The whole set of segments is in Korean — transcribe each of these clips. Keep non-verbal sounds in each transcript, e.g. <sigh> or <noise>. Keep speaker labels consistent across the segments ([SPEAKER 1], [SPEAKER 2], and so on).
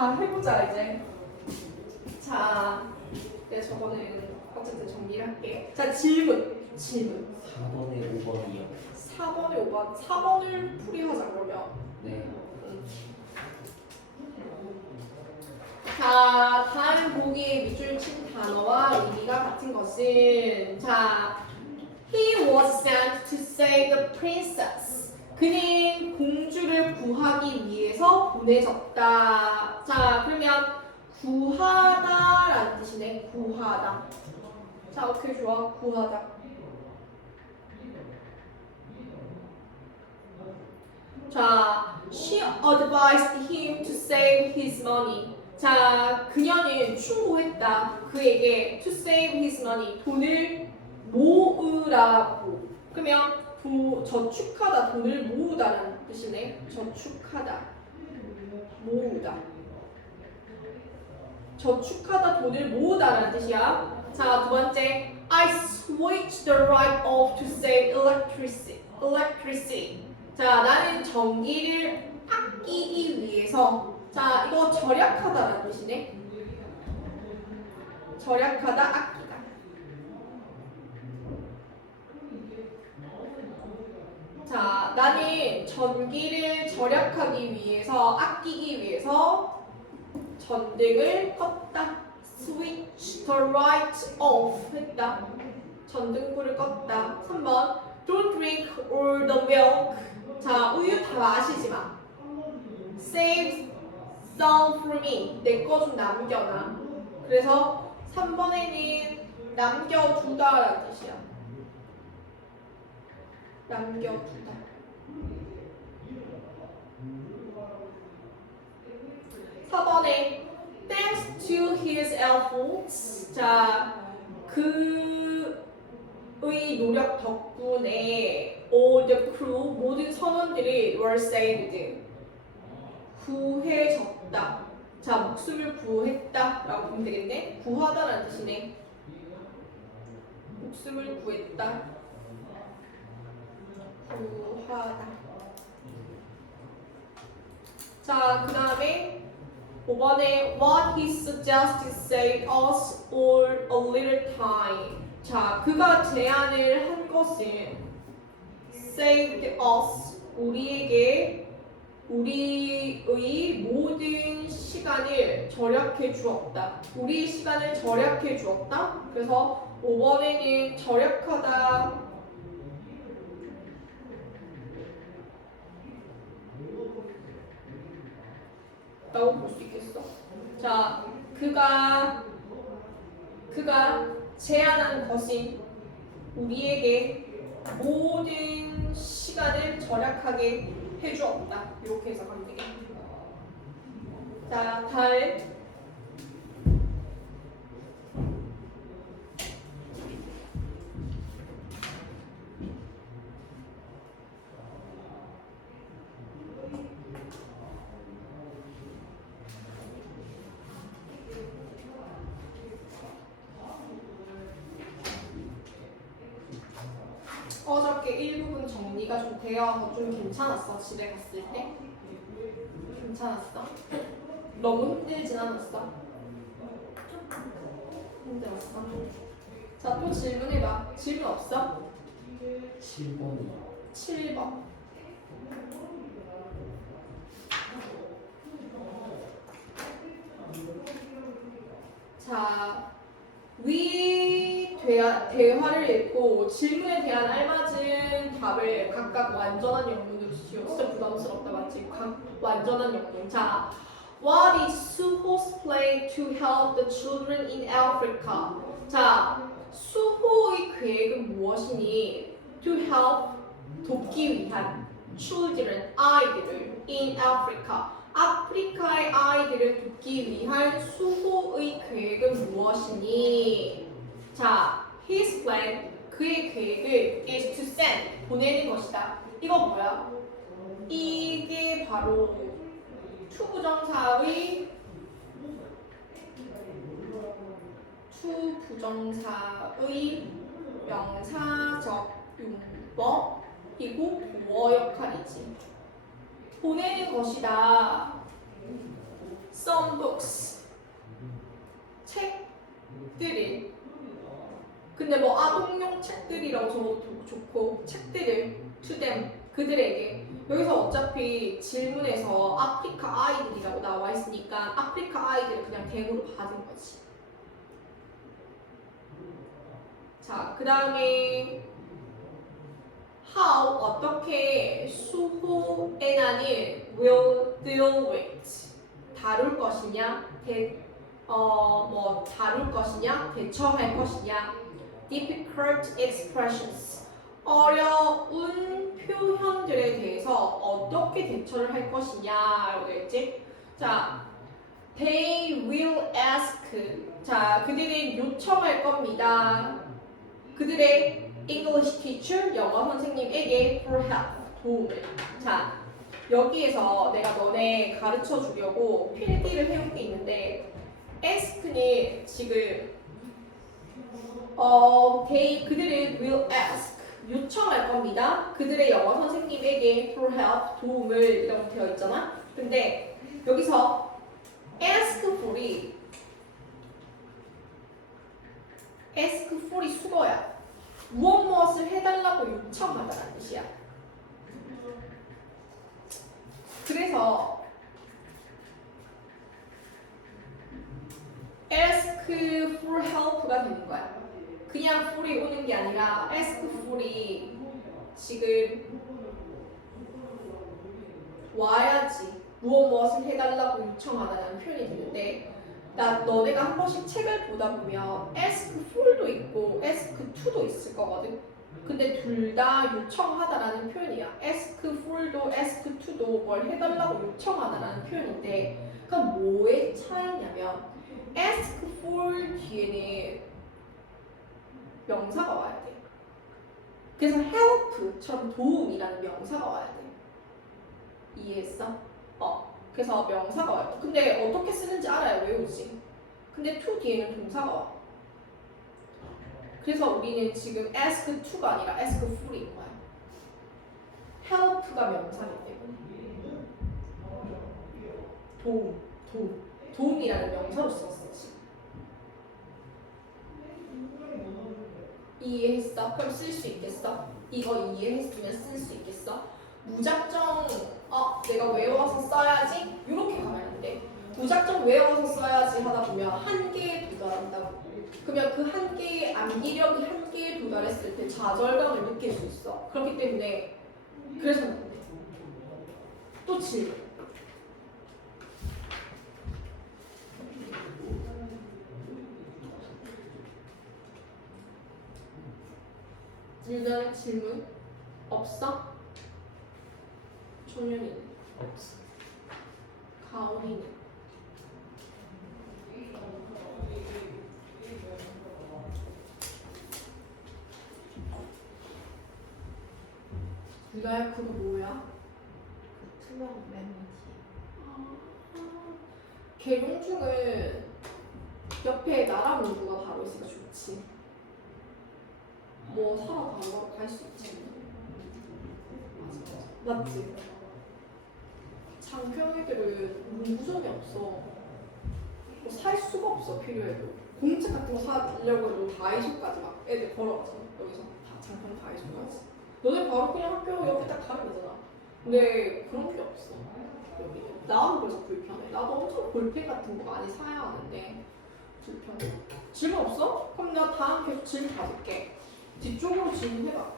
[SPEAKER 1] 자, 해보자 이제. 자, 내가 저거는 어쨌든 정리를 할게. 자, 질문. 질문.
[SPEAKER 2] 4번에 5번이요.
[SPEAKER 1] 4번에 5번. 4번을 풀이하자 그러면.
[SPEAKER 2] 네.
[SPEAKER 1] 자, 다음 보기에 밑줄 친 단어와 의미가 같은 것은 자, he was sent to save the princess. 그는 공주를 구하기 위해서 보내졌다. 자, 그러면 구하다라는 뜻이네. 구하다. 자, 오케이 좋아. 구하다. 자, she advised him to save his money. 자, 그녀는 충고했다. 그에게 to save his money. 돈을 모으라고. 그러면 도, 저축하다, 돈을 모으다라는 뜻이네. 저축하다, 모으다. 저축하다, 돈을 모으다라는 뜻이야. 자, 두 번째. I switched the right off to save electricity. electricity. 자, 나는 전기를 아끼기 위해서 자, 이거 절약하다라는 뜻이네. 절약하다, 아끼다. 자, 나는 전기를 절약하기 위해서, 아끼기 위해서 전등을 껐다. Switch the right off 했다. 전등불을 껐다. 3번. Don't drink all the milk. 자, 우유 다 마시지 마. Save some for me. 내 거 좀 남겨놔. 그래서 3번에는 남겨두다라는 뜻이야. 남겨두다. 사번에 Thanks to his efforts. 자, 그의 노력 덕분에 all the crew 모든 선원들이 were saved. 구해졌다. 자, 목숨을 구했다 라고 보면 되겠네. 구하다라는 뜻이네. 목숨을 구했다. 구하다. 자, 그 다음에 5번에 What he suggested saved us all a little time. 자, 그가 제안을 한 것은 saved us 우리에게 우리의 모든 시간을 절약해 주었다. 우리의 시간을 절약해 주었다. 그래서 5번에는 절약하다. 라고 볼 수 있겠어. 자, 그가 그가 제안한 것이 우리에게 모든 시간을 절약하게 해주었다. 이렇게 해석하면 되겠다. 자, 다음. 어저께 일부분 정리가 좀 되어서 좀 괜찮았어 집에 갔을 때 괜찮았어? 너무 힘들진 않았어? 힘들었어? 자또 질문해봐 질문 없어?
[SPEAKER 2] 7번이요.
[SPEAKER 1] 7번 자, 위 대화, 대화를 질문에 대한 알맞은 답을 각각 완전한 영문으로 주시오. 진짜 부담스럽다, 맞지? 각 완전한 영문. 자, What is Suho's plan to help the children in Africa? 자, 수호의 계획은 무엇이니? To help 돕기 위한 children 아이들을 in Africa 아프리카의 아이들을 돕기 위한 수호의 계획은 무엇이니? 자, his plan 그의 계획을 is to send 보내는 것이다. 이거 뭐야? 이게 바로 to 부정사의 to 부정사의 명사적 용법이고 보어 역할이지. 보내는 것이다. some books 책들이 근데 뭐 아동용 책들이라고 적어도 좋고 책들을 to 그들에게 여기서 어차피 질문에서 아프리카 아이들이라고 나와 있으니까 아프리카 아이들을 그냥 대으로 받은 거지. 자, 그 다음에 how 어떻게 수호 애난을 will deal with 다룰 것이냐 대, 어, 뭐 다룰 것이냐 대처할 것이냐 difficult expressions. 어려운 표현들에 대해서 어떻게 대처를 할 것이냐라고 있지? 자 they will ask. 자 그들이 요청할 겁니다. 그들의 English teacher 영어 선생님에게 for help 도움을. 자 여기에서 내가 너네 가르쳐 주려고 필기를 해온 게 있는데 ask는 지금 어 they 그들은 will ask 요청할 겁니다 그들의 영어 선생님에게 for help 도움을 이라고 되어 있잖아 근데 여기서 ask for이 ask for이 수거야 무엇 무엇을 해달라고 요청하다라는 뜻이야. 그래서 ask for help가 되는 거야. 그냥 for이 오는 게 아니라 ask for이 지금 와야지 무엇 무엇을 해달라고 요청하다는 표현이 되는데 나 너네가 한 번씩 책을 보다 보면 ask for도 있고 ask to도 있을 거거든. 근데 둘 다 요청하다라는 표현이야. ask for도 ask to도 뭘 해달라고 요청하다라는 표현인데 그럼 뭐의 차이냐면 ask for 뒤에는 명사가 와야 돼. 그래서 help처럼 도움이라는 명사가 와야 돼. 이해했어? 어. 그래서 명사가 와요. 근데 어떻게 쓰는지 알아야 외우지. 근데 to 뒤에는 동사가 와. 그래서 우리는 지금 ask to가 아니라 ask for인 거야. help가 명사이기 때문에. 도움, 도움. 도움이라는 명사로 썼었지. 이해했어? 그럼 쓸 수 있겠어? 이거 이해했으면 쓸 수 있겠어? 무작정 어 내가 외워서 써야지 이렇게 가면 안 돼. 무작정 외워서 써야지 하다 보면 한계에 도달한다고. 그러면 그 한계의 암기력이 한계에 도달했을 때 좌절감을 느낄 수 있어. 그렇기 때문에 그래서. 또 질문. 유전 질문 없어? 종현이는
[SPEAKER 2] 없어.
[SPEAKER 1] 가온이는 유다야 그거 뭐야?
[SPEAKER 3] 투명 메모지.
[SPEAKER 1] 개룡중은 옆에 나라 문구가 바로 좋지. 뭐 사러 가러 갈수 있지. 맞지? 장평 애들은 문구점이 없어. 뭐 살 수가 없어 필요해도. 공책 같은 거 사려고 해도 다이소까지 막 애들 걸어가서 여기서 다 장평 다이소까지. 너네 바로 그냥 학교 옆에 딱 가면 되잖아. 근데 그런 게 없어. 여기. 나도 그래서 불편해. 나도 엄청 볼펜 같은 거 많이 사야 하는데 불편해. 질문 없어? 그럼 나 다음 계속 질문 받을게. 뒤쪽으로 질문해봐.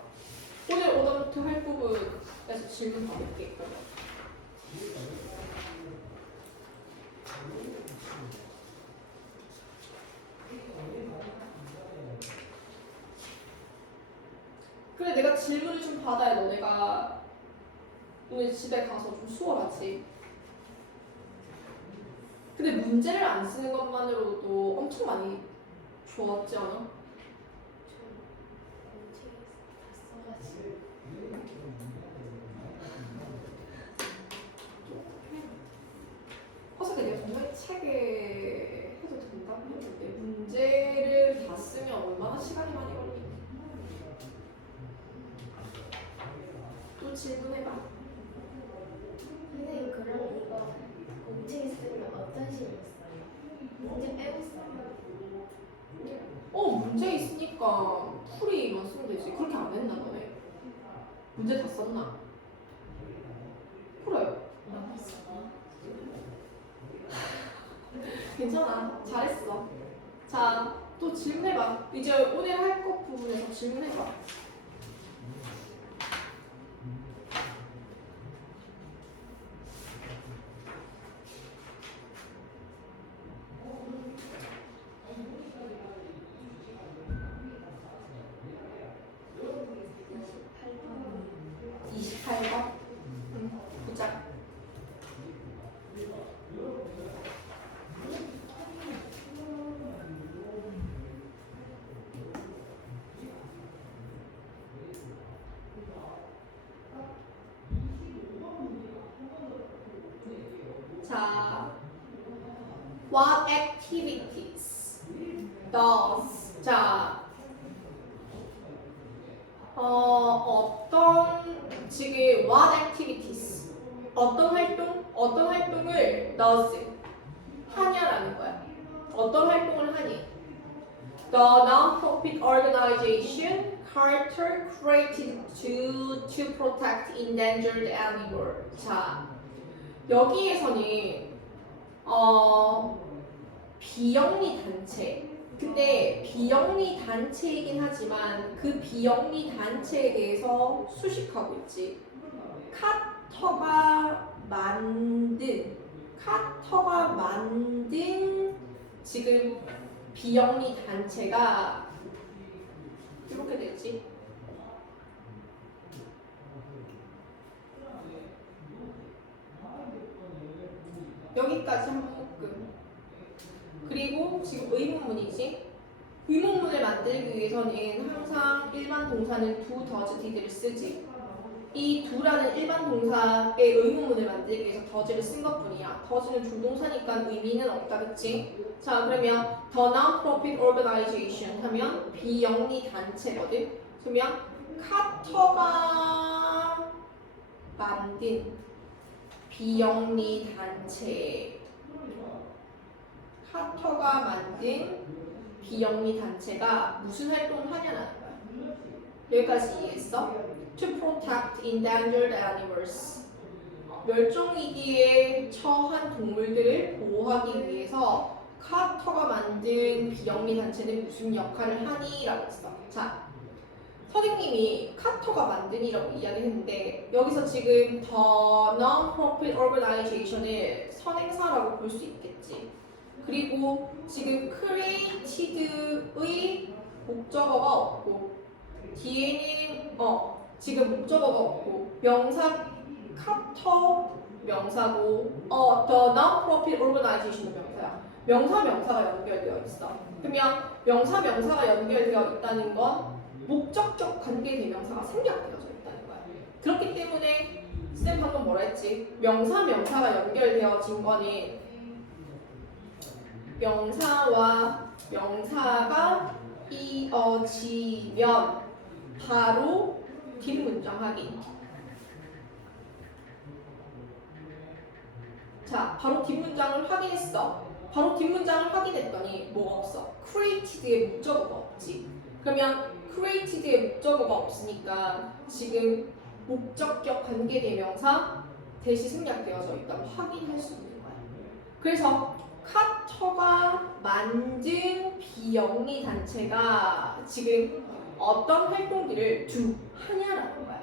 [SPEAKER 1] 오늘 오더노트 할 부분에서 질문 받을게. 그래 내가 질문을 좀 받아야 너네가 오늘 집에 가서 좀 수월하지. 근데 문제를 안 쓰는 것만으로도 엄청 많이 좋았지 않아? 어서 내가 정말 책에 해도 된다고 했는데 문제를 다 쓰면 얼마나 시간이 많이 걸리니? 또 질문해봐.
[SPEAKER 3] 선생님 그럼 이거 공책 쓰면 어떤 문제 빼고 있어요.
[SPEAKER 1] 어 문제 있으니까 풀이만 쓰면 되지 그렇게 안 했나 너네 문제 다 썼나? 풀어요. <laughs> 괜찮아. 잘했어. 자 또 질문해봐. 이제 오늘 할 것 부분에서 질문해봐
[SPEAKER 3] 이십팔 번.
[SPEAKER 1] 28번 응 보자 자, what activities does 자, 어, 어떤 지금 what activities 어떤 활동 어떤 활동을 does 하냐라는 거야. 어떤 활동을 하니? The non-profit organization Carter created to to protect endangered animals. 자, 여기에서는 어 비영리 단체. 근데 비영리 단체이긴 하지만 그 비영리 단체에 대해서 수식하고 있지. 카터가 만든 카터가 만든 지금 비영리 단체가 이렇게 되지. 여기까지 한 묶음. 그리고 지금 의문문이지. 의문문을 만들기 위해서는 항상 일반 동사는 두 더즈 디드를 쓰지. 이 두라는 일반 동사의 의문문을 만들기 위해서 더즈를 쓴 것뿐이야. 더즈는 조동사니까 의미는 없다, 그치? 자, 그러면 the non-profit organization 하면 비영리 단체거든. 그러면 카터가 만든 비영리 단체 카터가 만든 비영리 단체가 무슨 활동을 하냐는 거야. 여기까지 이해했어? To protect endangered animals. 멸종위기에 처한 동물들을 보호하기 위해서 카터가 만든 비영리 단체는 무슨 역할을 하니? 라고 했어. 자, 선생님이 카터가 만든이라고 이야기했는데 여기서 지금 the non-profit organization을 선행사라고 볼 수 있겠지. 그리고 지금 created의 목적어가 없고 뒤에는 어 지금 목적어가 없고 명사 카터 명사고 어 the non-profit organization은 명사야. 명사 명사가 연결되어 있어. 그러면 명사 명사가 연결되어 있다는 건 목적적 관계 대명사가 생략되어져 있다는 거야. 그렇기 때문에 쌤 방금 뭐라 했지? 명사 명사가 연결되어진 거는 명사와 명사가 이어지면 바로 뒷문장 확인. 자, 바로 뒷문장을 확인했어. 바로 뒷문장을 확인했더니 뭐가 없어? created의 목적어가 없지. 그러면 created의 목적어가 없으니까 지금 목적격 관계대명사 대시 생략되어져 있다고 확인할 수 있는 거야. 그래서 카터가 만든 비영리 단체가 지금 어떤 활동들을 do 하냐라는 거야.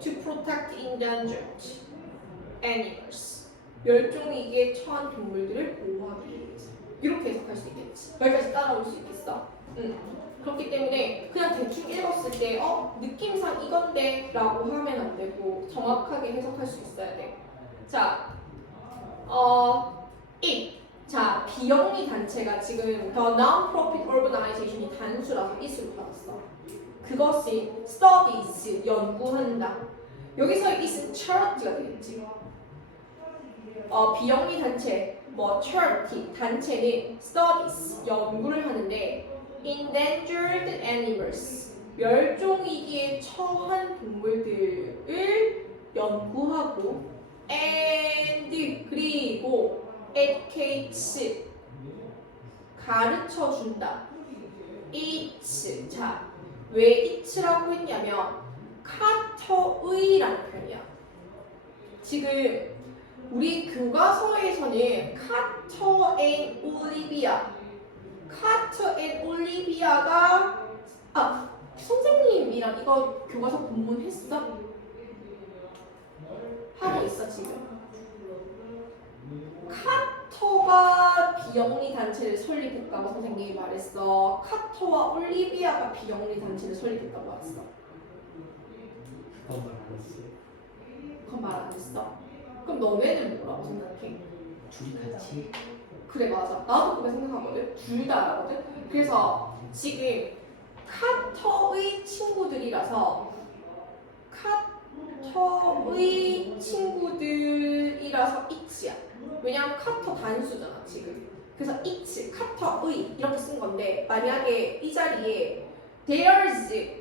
[SPEAKER 1] To protect endangered animals. 멸종위기에 처한 동물들을 보호하기 위해서. 이렇게 해석할 수 있겠지. 여기까지 따라올 수 있겠어? 응. 그렇기 때문에 그냥 대충 읽었을 때 어? 느낌상 이건데 라고 하면 안 되고 정확하게 해석할 수 있어야 돼. 자, 어, 1. 자, 비영리 단체가 지금 the non-profit organization이 단수라서 is로 받았어. 그것이 studies, 연구한다. 여기서 is는 charity가 되겠지. 어, 비영리 단체, 뭐 charity, 단체는 studies, 연구를 하는데 endangered animals, 멸종위기에 처한 동물들을 연구하고 and 그리고 educates 가르쳐 준다. each. 자, 왜 each라고 했냐면 카터의라는 표현이야. 지금 우리 교과서에서는 카터 앤 올리비아, 카터 앤 올리비아가 아 선생님이랑 이거 교과서 본문 했어? 하고 있어 지금. 카터가 비영리 단체를 설립했다고 선생님이 말했어. 카터와 올리비아가 비영리 단체를 설립했다고 말했어.
[SPEAKER 2] 그건 말안 했어요.
[SPEAKER 1] 그건 말 안 했어. 그럼 너네는 뭐라고 생각해?
[SPEAKER 2] 둘이 같이
[SPEAKER 1] 그래 맞아. 나도 그렇게 생각하거든. 둘 다거든. 그래서 지금 카터의 친구들이라서 카 터의 친구들이라서 이치야. 왜냐면 카터 단수잖아 지금. 그래서 이치, 카터의 이렇게 쓴 건데 만약에 이 자리에 theirs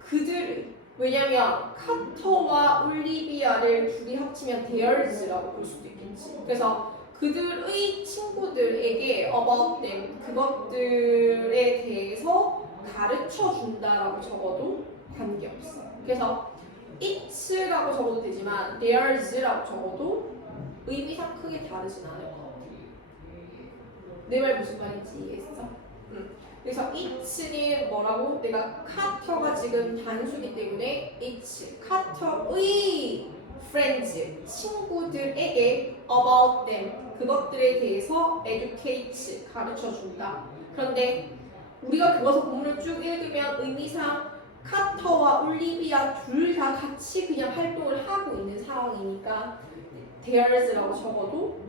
[SPEAKER 1] 그들의 왜냐면 카터와 올리비아를 둘이 합치면 theirs라고 볼 수도 있겠지. 그래서 그들의 친구들에게 about them 그것들에 대해서 가르쳐 준다라고 적어도 관계없어. 그래서 it'라고 적어도 되지만 theirs라고 적어도 의미상 크게 다르진 않을 것 같아. 내말 무슨 말인지 이해했어? 응. 그래서 it는 뭐라고? 내가 카터가 지금 단수기 때문에 it 카터의 friends 친구들에게 about them 그것들에 대해서 educate 가르쳐 준다. 그런데 우리가 교과서 본문을 쭉 읽으면 의미상 카터와 올리비아 둘 다 같이 그냥 활동을 하고 있는 상황이니까 theirs라고 적어도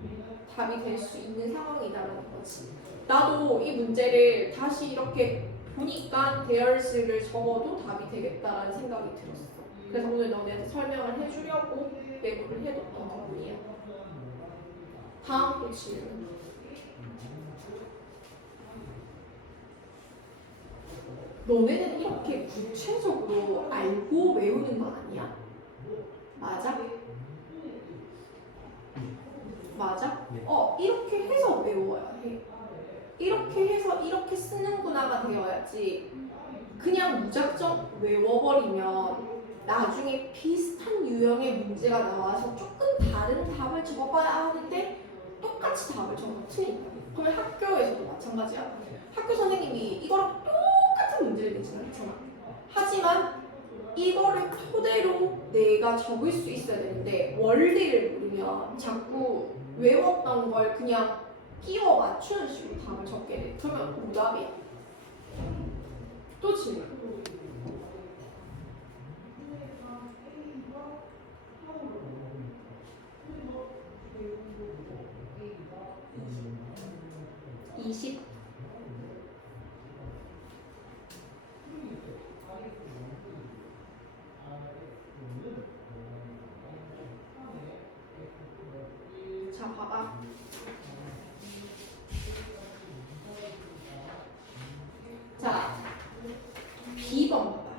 [SPEAKER 1] 답이 될 수 있는 상황이다라는 거지. 나도 이 문제를 다시 이렇게 보니까 theirs를 적어도 답이 되겠다라는 생각이 들었어. 그래서 오늘 너네한테 설명을 해주려고 메모를 해뒀던 부분이야. 다음 또 질문. 너네는 이렇게 구체적으로 알고 외우는 거 아니야? 맞아? 맞아?
[SPEAKER 2] 네.
[SPEAKER 1] 어, 이렇게 해서 외워야 해. 이렇게 해서 이렇게 쓰는구나가 되어야지. 그냥 무작정 외워버리면 나중에 비슷한 유형의 문제가 나와서 조금 다른 답을 적어봐야 하는데 똑같이 답을 적어도 틀린다. 그러면 학교에서도 마찬가지야. 학교 선생님이 이거랑 똑같은 내지는 않잖아. 하지만 이거를 토대로 내가 적을 수 있어야 되는데 원리를 모르면 자꾸 외웠던 걸 그냥 끼워 맞추는 식으로 답을 적게 돼. 그러면 오답이야. 또 질문. 이십. 자, 봐봐. 자, B번 봐봐.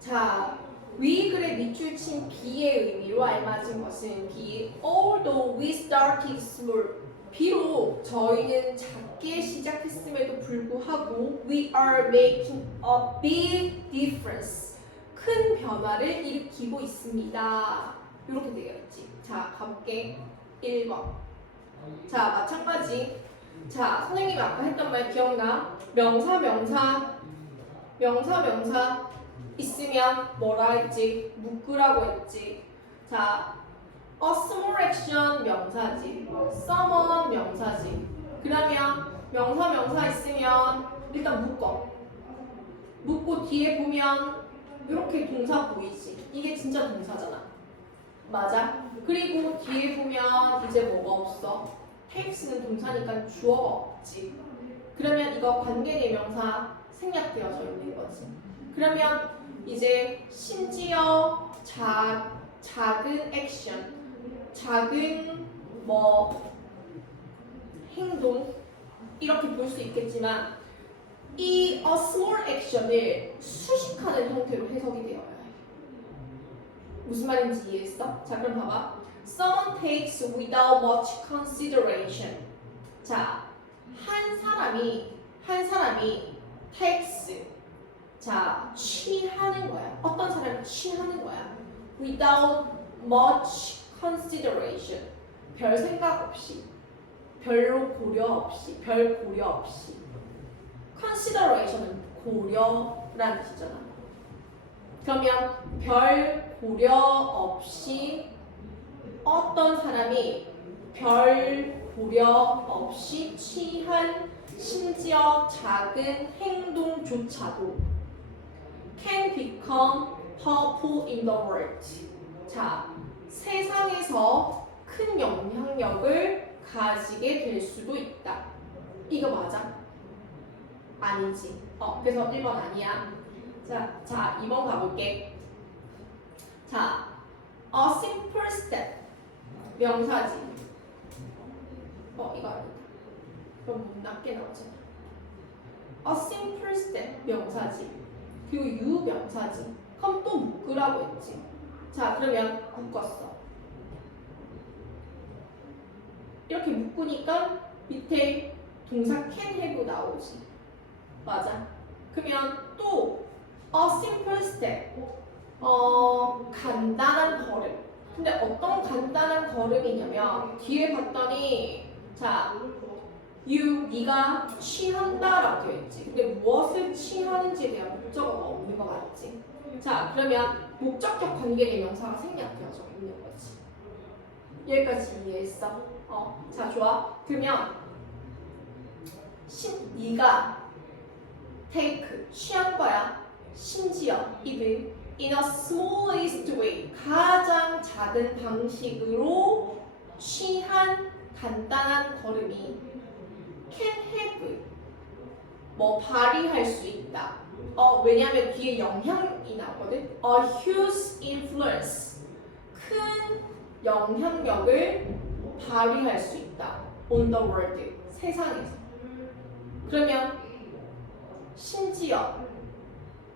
[SPEAKER 1] 자, 위 글에 밑줄 친 B의 의미로 알맞은 것은 B. Although we started small. 비록 저희는 작게 시작했음에도 불구하고 we are making a big difference. 큰 변화를 일으키고 있습니다. 이렇게 되겠지. 자, 가볼게. 1번. 자, 마찬가지. 자, 선생님이 아까 했던 말 기억나? 명사, 명사, 명사, 명사 있으면 뭐라 했지? 묶으라고 했지. 자, a small action 명사지. someone 명사지. 그러면 명사, 명사 있으면 일단 묶어. 묶고 뒤에 보면 이렇게 동사 보이지? 이게 진짜 동사잖아. 맞아? 그리고 뒤에 보면 이제 뭐가 없어? takes는 동사니까 주어가 없지. 그러면 이거 관계대명사 생략되어져 있는 거지. 그러면 이제 심지어 자, 작은 액션, 작은 뭐 행동 이렇게 볼 수 있겠지만 이 a small action을 수식하는 형태로 해석이 되어야 해. 무슨 말인지 이해했어? 자 그럼 봐봐. Someone takes without much consideration. 자, 한 사람이 한 사람이 takes 자 취하는 거야. 어떤 사람이 취하는 거야. Without much consideration. 별 생각 없이, 별로 고려 없이, 별 고려 없이. consideration은 고려라는 뜻이잖아. 그러면 별 고려 없이 어떤 사람이 별 고려 없이 취한 심지어 작은 행동조차도 can become powerful in the world. 자, 세상에서 큰 영향력을 가지게 될 수도 있다. 이거 맞아? 아니지. 어, 그래서 1번 아니야. 자, 자, 2번 가볼게. 자, a simple step. 명사지. 어, 이거 아니다. 그럼 문 낮게 나오잖아. A simple step. 명사지. 그리고 you 명사지. 그럼 또 묶으라고 했지. 자, 그러면 묶었어. 이렇게 묶으니까 밑에 동사 can have 나오지. 맞아. 그러면 또 a simple step. 어, 간단한 걸음. 근데 어떤 간단한 걸음이냐면 뒤에 봤더니 자, you 네가 취한다라고 되어 있지. 근데 무엇을 취하는지에 대한 목적어가 없는 거 맞지? 자, 그러면 목적격 관계대명사가 생략되어져 있는 거지. 여기까지 이해했어? 어, 자, 좋아. 그러면 신, 네가 take 취한 거야. 심지어 even in a smallest way 가장 작은 방식으로 취한 간단한 걸음이 can have 뭐 발휘할 수 있다. 어 왜냐하면 뒤에 영향이 나거든. A huge influence 큰 영향력을 발휘할 수 있다. On the world 세상에서. 그러면 심지어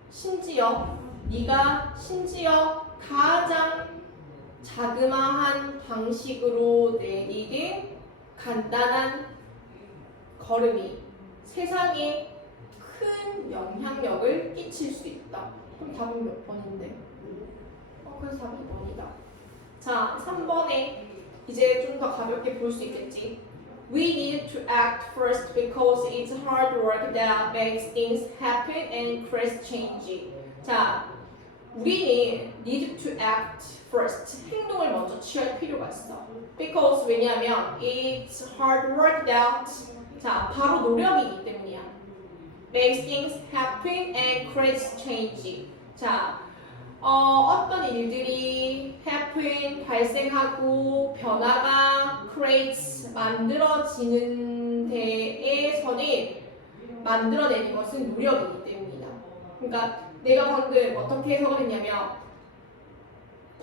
[SPEAKER 1] 심지어 네가 심지어 가장 자그마한 방식으로 내디딘 간단한 걸음이 세상에 큰 영향력을 끼칠 수 있다. 그럼 답은 몇 번인데? 어, 그래서 답이 2번이다. 자, 3번에 이제 좀 더 가볍게 볼 수 있겠지. We need to act first because it's hard work that makes things happen and creates change. 자, 우리는 need to act first. 행동을 먼저 취할 필요가 있어. Because 왜냐하면 it's hard work that 자 바로 노력이기 때문이야. Makes things happen and creates change. 자 어, 어떤 일들이 happen 발생하고 변화가 creates 만들어지는 데에서는 만들어내는 것은 노력이기 때문이다. 그러니까 내가 방금 어떻게 해석을 했냐면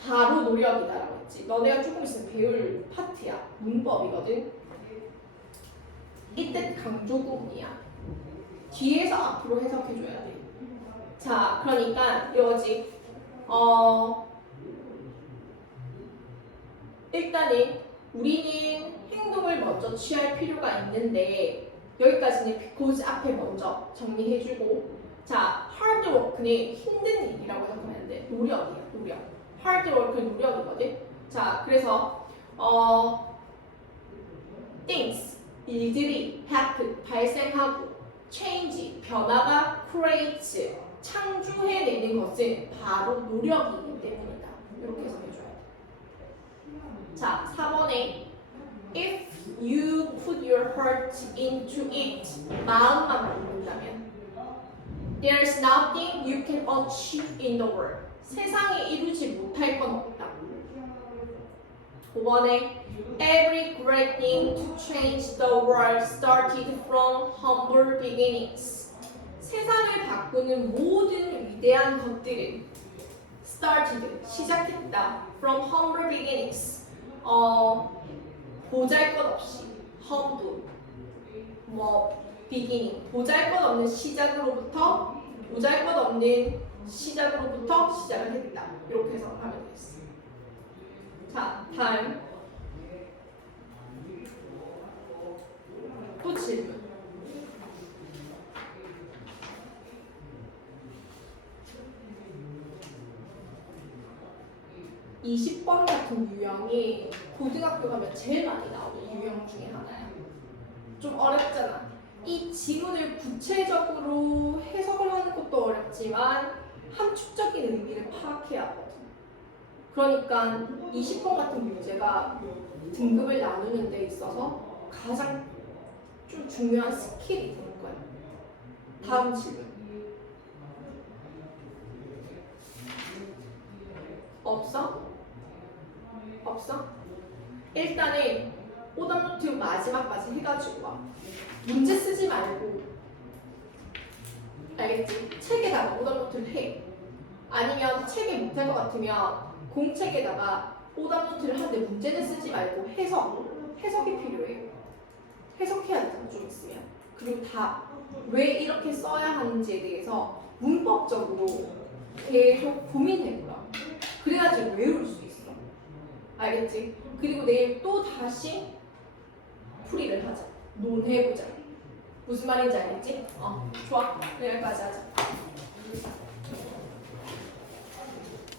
[SPEAKER 1] 바로 노력이다라고 했지. 너네가 조금 있으면 배울 파트야. 문법이거든. 이때 강조구문이야. 뒤에서 앞으로 해석해줘야 돼. 자, 그러니까 이거지. 어, 일단은 우리는 행동을 먼저 취할 필요가 있는데 여기까지는 because 앞에 먼저 정리해주고 자, hard work는 힘든 일이라고 돼. 노력이야, 노력. hard work는 노력이거든. 자, 그래서 어, things 일들이 happen 발생하고 change 변화가 create 창조해내는 것은 바로 노력이기 때문이다. 이렇게 해석해줘야 돼. 자, 4번에 if you put your heart into it 마음만 먹는다면 There's nothing you can achieve in the world. 세상에 이루지 못할 건 없다. 5번에 Every great thing to change the world started from humble beginnings. 세상을 바꾸는 모든 위대한 것들은 started 시작했다 from humble beginnings. 어 보잘것없이 humble 뭐 beginning 보잘것없는 시작으로부터 보잘것없는 시작으로부터 시작을 해준다. 이렇게 해석을 하면 되겠어. 자, 다음. 또 질문. (20번) 같은 유형이 고등학교 가면 제일 많이 나오는 유형 중에 하나야. 좀 어렵잖아. 이 지문을 구체적으로 해석을 하는 것도 어렵지만 함축적인 의미를 파악해야 하거든. 그러니까 20번 같은 문제가 등급을 나누는 데 있어서 가장 좀 중요한 스킬이 되는 거야. 다음 질문. 없어? 없어? 일단은 오답노트 마지막까지 해가지고 와. 문제 쓰지 말고 알겠지? 책에다가 오답노트를 해. 아니면 책에 못할 것 같으면 공책에다가 오답노트를 하는데 문제는 쓰지 말고 해석, 해석이 필요해요. 해석해야 되잖아, 좀 있으면. 그리고 다 왜 이렇게 써야 하는지에 대해서 문법적으로 계속 고민해보라. 그래야지 외울 수 있어. 알겠지? 그리고 내일 또 다시 풀이를 하자. 논해보자. 무슨 말인지 알겠지? 어, 좋아. 내일까지 하자.